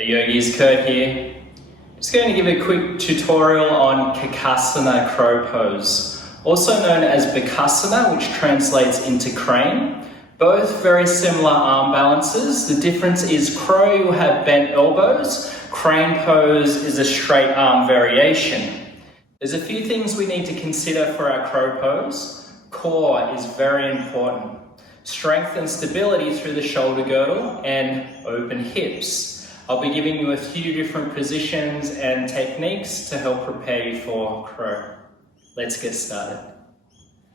Hey yogis, Kirt here. Just going to give a quick tutorial on Kakasana crow pose, also known as Bakasana, which translates into crane. Both very similar arm balances. The difference is crow you'll have bent elbows, crane pose is a straight arm variation. There's a few things we need to consider for our crow pose. Core is very important. Strength and stability through the shoulder girdle and open hips. I'll be giving you a few different positions and techniques to help prepare you for crow. Let's get started.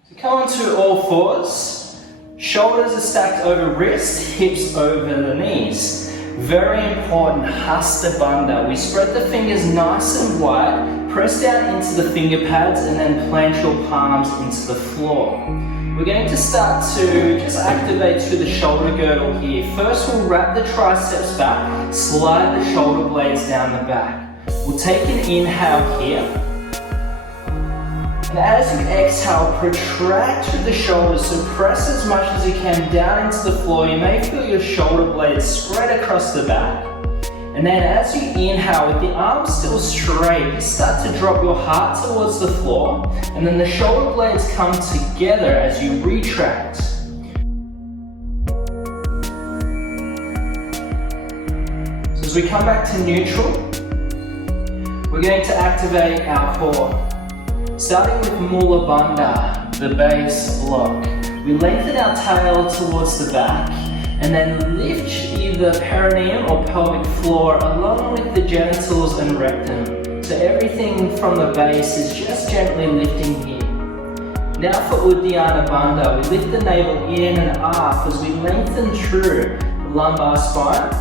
So come onto all fours. Shoulders are stacked over wrists, hips over the knees. Very important, Hasta Bandha. We spread the fingers nice and wide, press down into the finger pads and then plant your palms into the floor. We're going to start to just activate through the shoulder girdle here. First we'll wrap the triceps back, slide the shoulder blades down the back. We'll take an inhale here. And as you exhale, protract through the shoulders, so press as much as you can down into the floor. You may feel your shoulder blades spread across the back. And then as you inhale, with the arms still straight, you start to drop your heart towards the floor, and then the shoulder blades come together as you retract. So as we come back to neutral, we're going to activate our core. Starting with Mula Bandha, the base block. We lengthen our tail towards the back, and then lift either perineum or pelvic floor along with the genitals and rectum. So everything from the base is just gently lifting here. Now for Uddiyana Bandha, we lift the navel in and up as we lengthen through the lumbar spine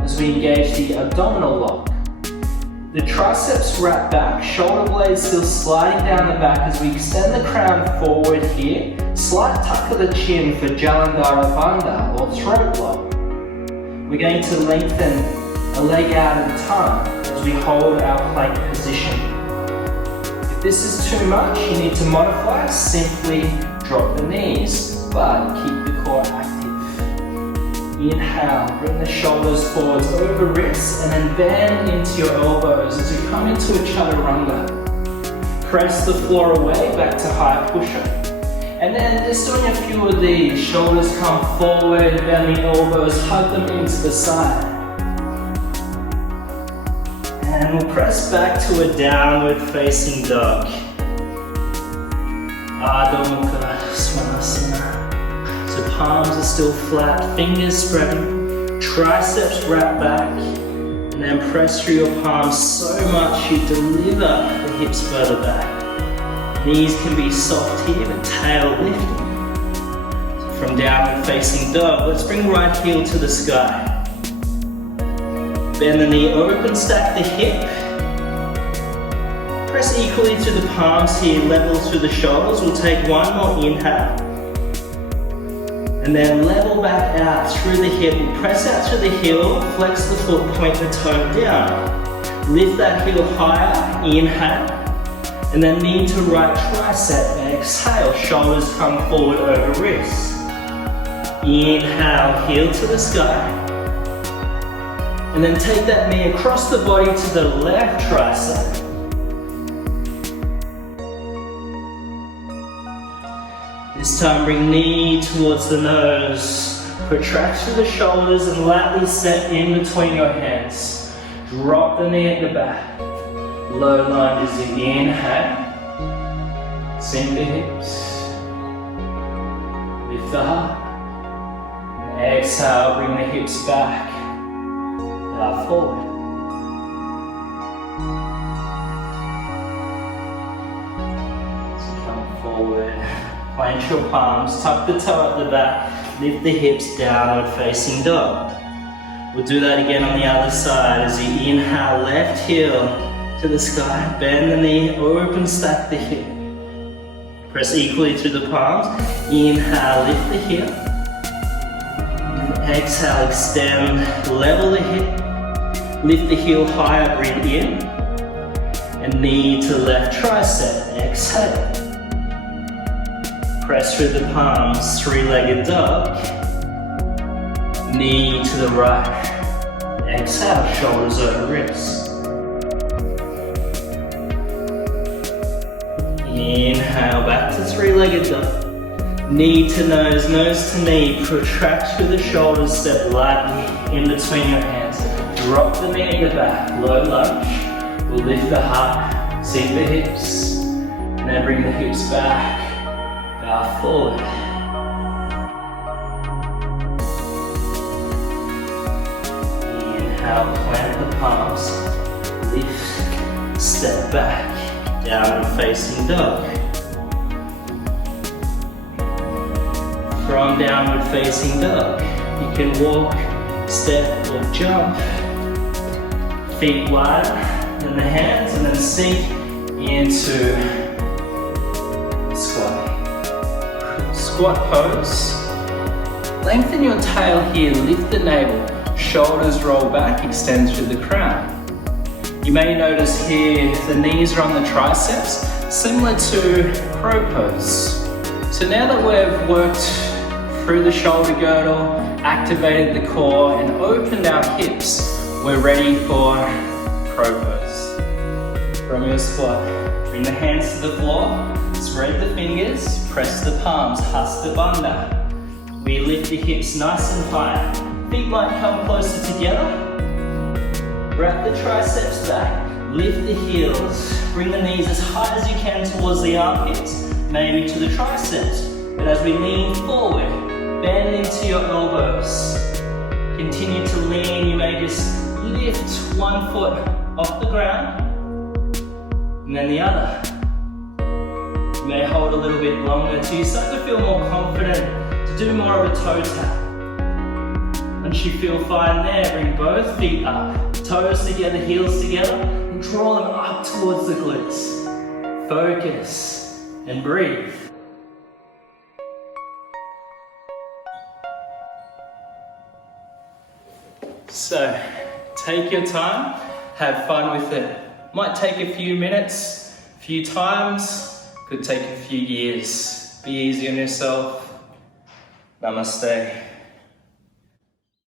as we engage the abdominal lock. The triceps wrap back, shoulder blades still sliding down the back as we extend the crown forward here. Slight tuck of the chin for Jalandhara Bandha or throat lock. We're going to lengthen a leg out at a time as we hold our plank position. If this is too much, you need to modify, simply drop the knees, but keep the core active. Inhale, bring the shoulders forwards over wrists and then bend into your elbows as you come into a chaturanga. Press the floor away, back to high push-up. And then just doing a few of these, shoulders come forward, bend the elbows, hug them into the side. And we'll press back to a downward facing dog. Ardha Mukha Svanasana. So palms are still flat, fingers spreading, triceps wrap back, and then press through your palms so much you deliver the hips further back. Knees can be soft here, the tail lifting. So from downward facing dog, let's bring right heel to the sky. Bend the knee open, stack the hip. Press equally through the palms here, level through the shoulders. We'll take one more inhale. And then level back out through the hip. We'll press out through the heel, flex the foot, point the toe down. Lift that heel higher, inhale. And then knee to right tricep, exhale, shoulders come forward over wrists. Inhale, heel to the sky. And then take that knee across the body to the left tricep. This time bring knee towards the nose. Protract through the shoulders and lightly set in between your hands. Drop the knee at the back. Low lunge as you inhale, sink the hips, lift the heart, exhale, bring the hips back, bow forward. So come forward, plant your palms, tuck the toe at the back, lift the hips, downward facing dog. We'll do that again on the other side as you inhale, left heel to the sky, bend the knee, open, stack the hip. Press equally through the palms. Inhale, lift the hip. Exhale, extend, level the hip. Lift the heel higher, breathe in. And knee to left tricep, exhale. Press through the palms, three-legged dog. Knee to the right, Exhale, shoulders over wrists. Inhale, back to three-legged dog. Knee to nose, nose to knee. Protract through the shoulders, step lightly in between your hands. Drop the knee in the back, low lunge. We'll lift the heart, sink the hips, and then bring the hips back, bow forward. Inhale, plant the palms, lift, step back, downward facing dog. From downward facing dog, you can walk, step or jump. Feet wider than the hands, and then sink into squat. Squat pose. Lengthen your tail here, lift the navel, shoulders roll back, extend through the crown. You may notice here the knees are on the triceps, similar to crow pose. So now that we've worked through the shoulder girdle, activated the core, and opened our hips, we're ready for crow pose. From your squat, bring the hands to the floor, spread the fingers, press the palms, Hasta Bandha. We lift the hips nice and high. Feet might come closer together. Wrap the triceps back, lift the heels, bring the knees as high as you can towards the armpits, maybe to the triceps. But as we lean forward, bend into your elbows. Continue to lean, you may just lift one foot off the ground, and then the other. You may hold a little bit longer till you start to feel more confident to do more of a toe tap. Once you feel fine there, bring both feet up, toes together, heels together, and draw them up towards the glutes. Focus and breathe. So, take your time, have fun with it. Might take a few minutes, a few times, could take a few years. Be easy on yourself. Namaste.